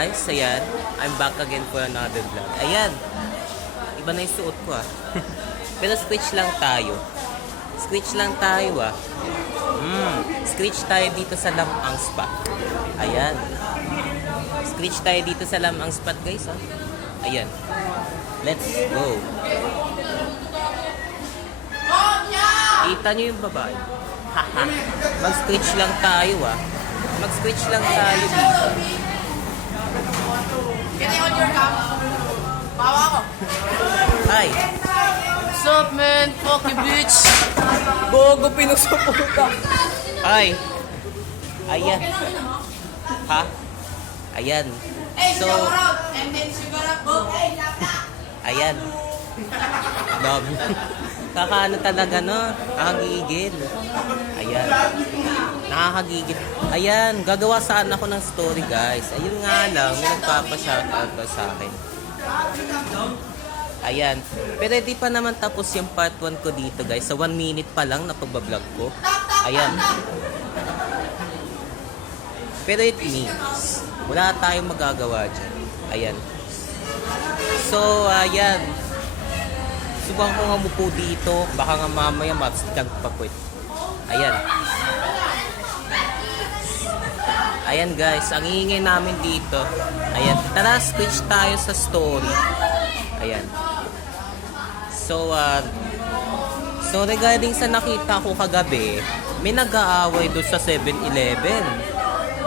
guys, ayan. I'm back again for another vlog. Ayan. Iba na yung suot ko Pero switch lang tayo. Switch lang tayo Switch tayo dito sa Lamang Spot. Ayan. Switch tayo dito sa Lamang Spot guys Ayan. Let's go. Kita nyo yung babae. Haha. Mag-switch lang tayo Mag-switch lang tayo dito. Can I hold your cam? Bawa ko. Hi. What's up, man? Fucking bitch. Bogo pinusuputa. Hi. Ayan. Ha? Ayan. So, And then sugar up. Go. Hey, ayan. Love. Kakaano talaga, no? Nakakagigil. Ayan. Nakakagigil. Ayan, gagawa saan ako ng story, guys. Ayun nga lang, may nagpapa-shoutout pa sa akin. Ayan. Pero hindi pa naman tapos yung part 1 ko dito, guys. Sa 1 minute pa lang na pagbablog ko. Ayan. Pero it means, wala tayong magagawa dyan. Ayan. So, ayan. Subukan ko nga mupo dito. Baka nga mamaya matstag pa po. Ayan. Ayan guys, ang iingay namin dito. Ayan. Tara, switch tayo sa story. Ayan. So, regarding sa nakita ko kagabi, may nag-aaway doon sa 7-Eleven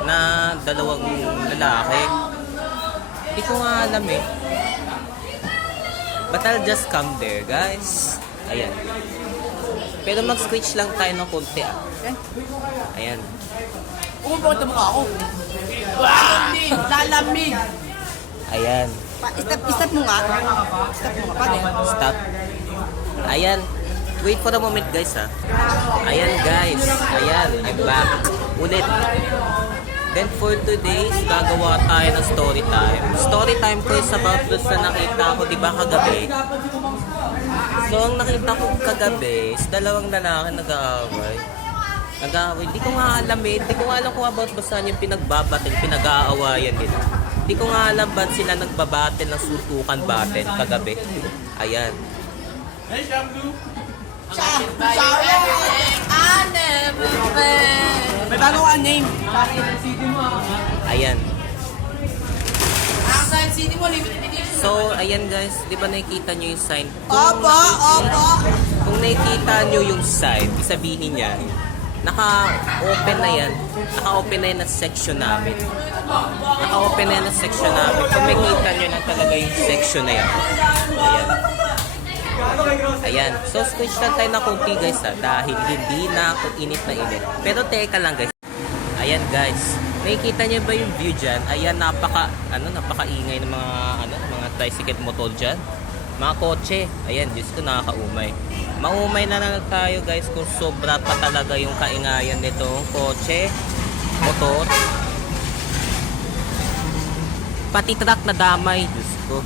na dalawang lalaki. Hindi ko nga alam But I'll just come there, guys. Ayan. Pero mag-switch lang tayo ng konti, Ayan. Umupot na mukha ako. Lalamig. Lalamig. Ayan. Stop mo nga. Stop mo nga. Paano? Stop. Ayan. Wait for a moment, guys, Ayan, guys. Ayan. I'm back. Ulit. Then for today's, gagawa tayo ng story time. Story time ko is about doon sa nakita ko, di ba, kagabi? So, ang nakita ko kagabi is dalawang lalaki nag-aaway. Hindi ko nga alam Hindi ko nga alam kung about basta yung pinagbabatil, pinag-aawayan nila. Hindi ko nga alam ba't sila nagbabatil ng suntukan battle kagabi. Ayan. Hey, Shamlu. Sorry. I never been. May bago ka name. Ayan. Ang sign city mo, limited edition. So, ayan guys, di ba nakikita nyo yung sign? Opo. Kung nakikita nyo yung sign, isabihin niya, naka-open na yan. Naka-open na yan na section namin. Naka-open na yan na section namin. Kung makikita nyo lang talaga yung section na yan. Ayan. Ayan. So, switch lang tayo na konti guys dahil hindi na ako init na init. Pero teka lang guys. Ayan guys. Nakikita niyo ba yung view dyan? Ayan, napaka-ingay ng mga tricycle motor dyan. Mga kotse. Ayan, Diyos ko, nakakaumay. Maumay na lang tayo guys kung sobra pa talaga yung kaingayan nitong kotse, motor. Pati truck na damay, Diyos ko.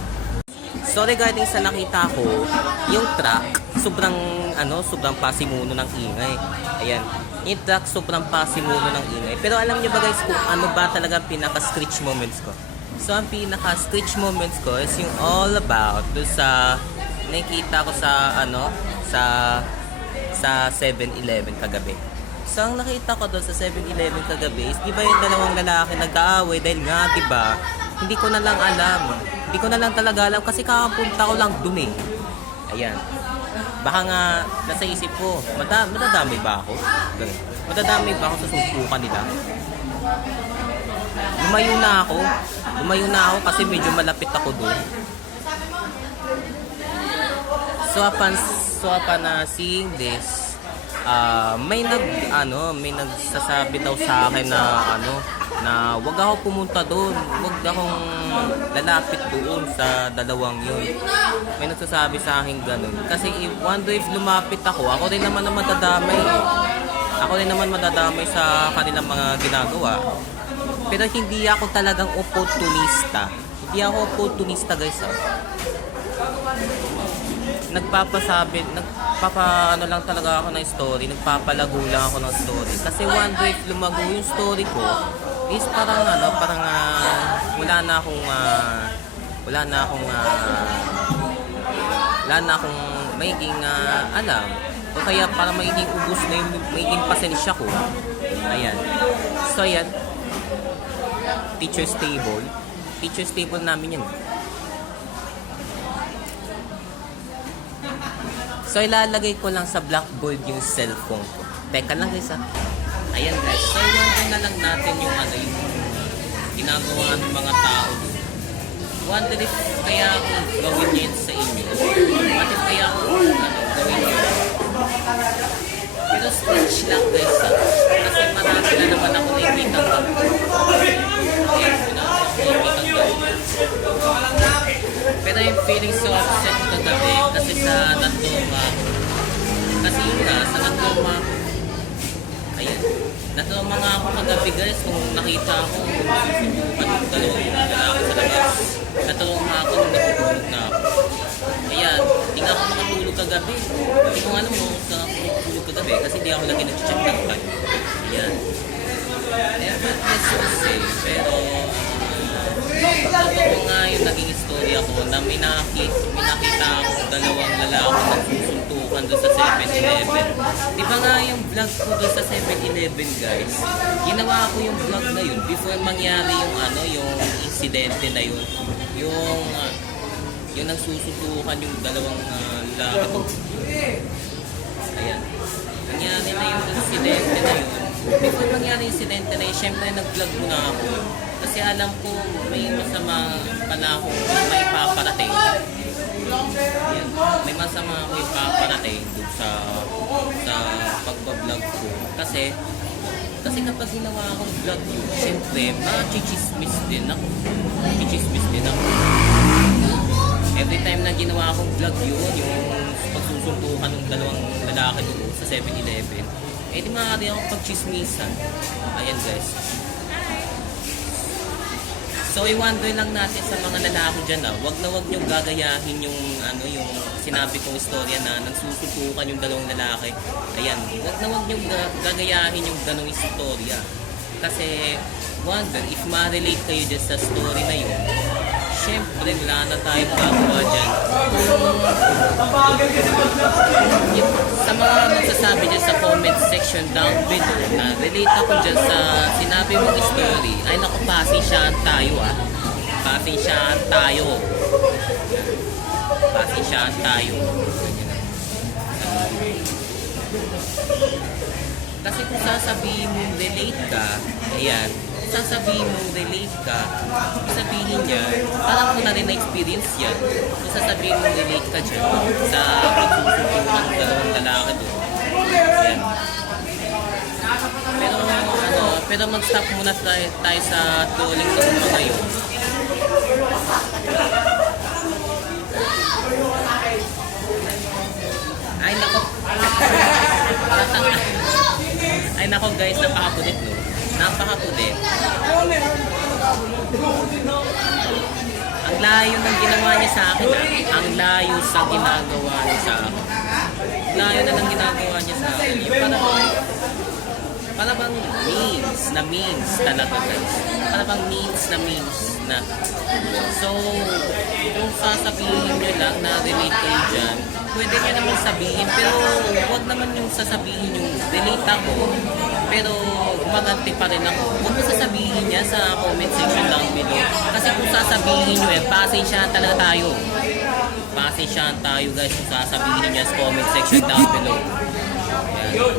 So regarding sa nakita ko, yung truck, sobrang pasimuno ng ingay. Ayan. Yung truck, sobrang pasimuno ng ingay. Pero alam niyo ba guys kung ano ba talaga pinaka-screech moments ko? So ang pinaka-screech moments ko is yung all about do sa nakita ko sa 7-Eleven kagabi. So ang nakita ko doon sa 7-Eleven kagabi is di ba yung dalawang lalaki nag-aaway dahil nga di ba hindi ko na lang alam. Hindi ko na lang talaga alam kasi kakapunta ko lang dun Ayan. Baka nga nasa isip ko, madadamay ba ako? Madadamay ba ako sa suntukan nila? Lumayo na ako kasi medyo malapit ako dun. So upon seeing this, may nagsasabi daw sa akin na wag ako pumunta doon, wag akong lalapit doon sa dalawang yun. May nagsasabi sa akin ganun. Kasi one day if lumapit ako rin naman na madadamay. Ako rin naman madadamay sa kanilang mga ginagawa. Pero hindi ako talagang opportunista. Hindi ako opportunista guys nagpapaano lang talaga ako ng story, nagpapalago lang ako ng story. Kasi one day lumago yung story ko, is parang ano, parang wala na akong wala na akong magiging alam. O kaya para magiging ubos na yung magiging pasensya ko. Ayan. So ayan. Teacher's table. Teacher's table namin yan. So ilalagay ko lang sa blackboard yung cellphone ko. Teka lang guys Ayan guys. So iwan na lang natin yung ano yung ginagawa ng mga tao. Wonder if kaya ako gawin yun sa inyo. What if kaya ako gawin yun. Pero stretch lang guys Kasi marami na naman ako nakikita ko. Pero yung feeling so upset kagabi kasi sa Natoma. Kasi yun sa Natoma. Ayan. Natoma nga ako kagabi guys kung nakita ako susubukan dalawang lalaki sa labas. Natoma ako nung natutulog na ako. Ayan. Tingnan ako makatulog kagabi. Hindi ko alam kung saan ako makatulog kagabi kasi di ako lagi nag-check ng time. Ayan. Never less to say. Pero totoo nga yung naging istorya ko na may nakita ako dalawang lalaki nagsusuntukan doon sa 7-Eleven. Di ba nga yung vlog ko doon sa 7-Eleven guys? Ginawa ko yung vlog na yun before mangyari yung yung insidente na yun. Yung nagsusuntukan yung dalawang lalaki. Ayan. Nangyari na yung insidente na yun. Before mangyari yung insidente na yun, syempre nag-vlog muna ako. Kasi alam ko may masama pala akong may paparating. Yan. May masama akong ipaparating dun sa pagbablog ko. Kasi kapag ginawa akong vlog yun, syempre ma-chichismis din ako. Every time na ginawa akong vlog yun, yung pagsusuntukan ng dalawang lalaki doon sa 7-Eleven, di maaari akong pagchismisan. Ayan guys. So i-wonder lang natin sa mga lalaki dyan wag na wag niyong gagayahin yung yung sinabi kong istorya na nagsusutukan yung dalawang lalaki. Ayan, wag na wag niyong gagayahin yung ganong istorya. Kasi wonder if ma-relate kayo dyan sa story na yun. Siyempre, wala na tayong gagawa dyan. Sa mga magsasabi dyan sa comment section down below na relate ako dyan sa sinabi mong story, ay naku, pasensyahan tayo Pasensyahan tayo. Kasi kung sasabihin mong relate ka, ayan, sasabihin niya, parang mo na rin na-experience yan. Kung sasabihin mong relate ka dyan sa pagsusuntukan ng dalawang lalaki doon. Ayan. Pero mag-stop muna tayo sa trolling ng mga ngayon. Ay nako guys, napakapulit no. Napakapulit. Ang layo ng ginawa niya sa akin Ang layo sa ginagawa niya sa akin. Layo na ng ginagawa niya sa akin. Yung para bang memes talaga guys. Para bang memes na. So, kung sasabihin nyo lang na relate kayo dyan, pwede nyo naman sabihin, pero huwag naman yung sasabihin yung relate ako, pero gumaganti pa rin ako. Huwag mo sasabihin niya sa comment section down below. Kasi kung sasabihin nyo pasensyahan talaga tayo. Pasensyahan tayo guys kung sasabihin niya sa comment section down below. Yan.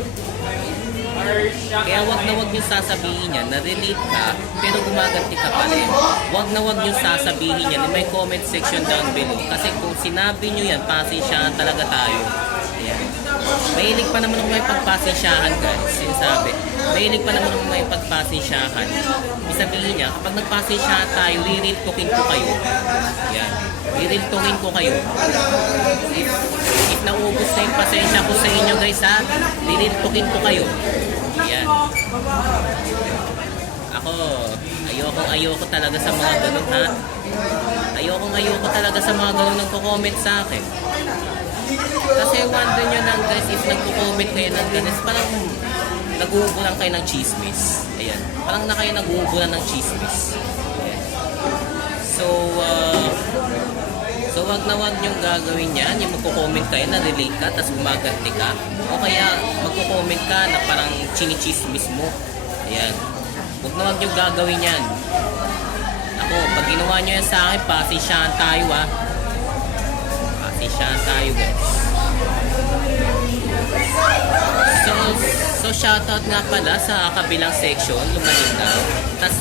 Kaya wag na wag yung sasabihin niya na relate ka pero gumaganti ka pa rin. Wag na wag yung sasabihin niya na may comment section down below. Kasi kung sinabi nyo yan, pasensyahan talaga tayo. Ayan. Mahilig pa naman ako may pagpasensyahan guys. Sinasabi. Mahilig pa naman ako may pagpasensyahan. Isabihin niya, kapag nagpasensyahan tayo, ririltokin ko kayo. Ayan. Ririltokin ko kayo. If naubos na yung pasensya ko sa inyo guys ririltokin ko kayo. Yan. Ako, ayoko talaga sa mga ganun Ayoko talaga sa mga ganun nagko-comment sa akin. Kasi wonder nyo lang guys, if nagko-comment kayo ng ganun, parang nag-uubulan kayo ng chismis. Ayan. Parang na kayo nag-uubulan ng chismis. Ayan. So, wag na wag niyong gagawin yan. Yung magko-comment kayo na relate ka, tapos gumaganti ka. O kaya, magko-comment ka na parang chinichismis mo. Ayan. Wag na wag niyong gagawin yan. Ako, pag ginawa niyo yan sa akin, pasensyahan tayo pasensyahan tayo guys. So shoutout nga pala sa kabilang section, Lumalinaw. Tas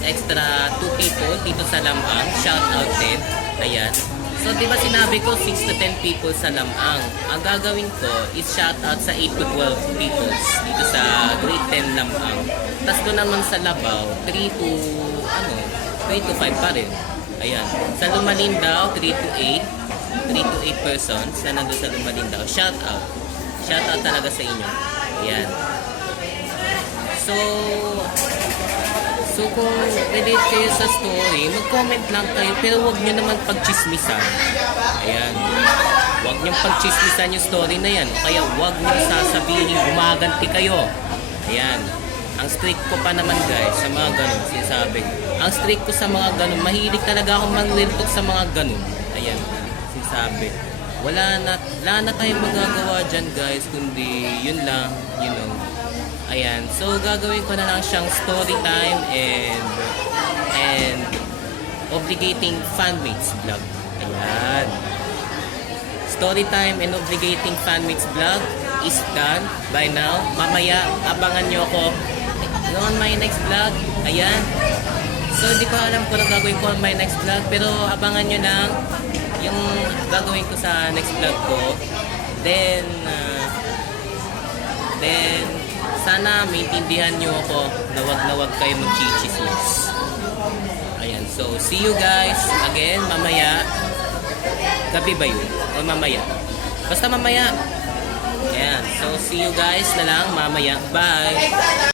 extra 2 people dito sa Lamang. Shoutout din. Ayan. So di ba sinabi ko 6 to 10 people sa Lamang. Ang gagawin ko is shoutout sa 8 to 12 people dito sa grade 10 Lamang. Tas doon naman sa Labaw, 3 to 5 pa rin. Ayan. Sa Lumalinaw, 3 to 8 persons na nandun sa Lumalinaw. Shoutout. Shoutout talaga sa inyo. Ayan. So kung relate kayo sa story, mag-comment lang kayo, pero huwag nyo naman pagchismisan. Ayan. Huwag nyo pagchismisan yung story na yan. Kaya huwag nyo sasabihin gumaganti kayo. Ayan. Ang strict ko pa naman guys sa mga ganun, sinasabi ko. Ang strict ko sa mga ganun, mahilig talaga akong mangliltok sa mga ganun. Ayan. Sinasabi. Wala na tayong magagawa dyan guys, kundi yun lang, you know. Ayan, so gagawin ko na lang siyang story time and obligating fanmates vlog. Ayan. Story time and obligating fanmates vlog is done by now. Mamaya, abangan nyo ako on my next vlog. Ayan. So, di ko alam kung anong gagawin ko on my next vlog, pero abangan nyo lang yung gagawin ko sa next vlog ko. Then sana maintindihan nyo ako na wag kayo mag-chichismis. Ayan, so see you guys again mamaya. Gabi ba yun? O mamaya? Basta mamaya. Ayan, so see you guys na lang mamaya. Bye!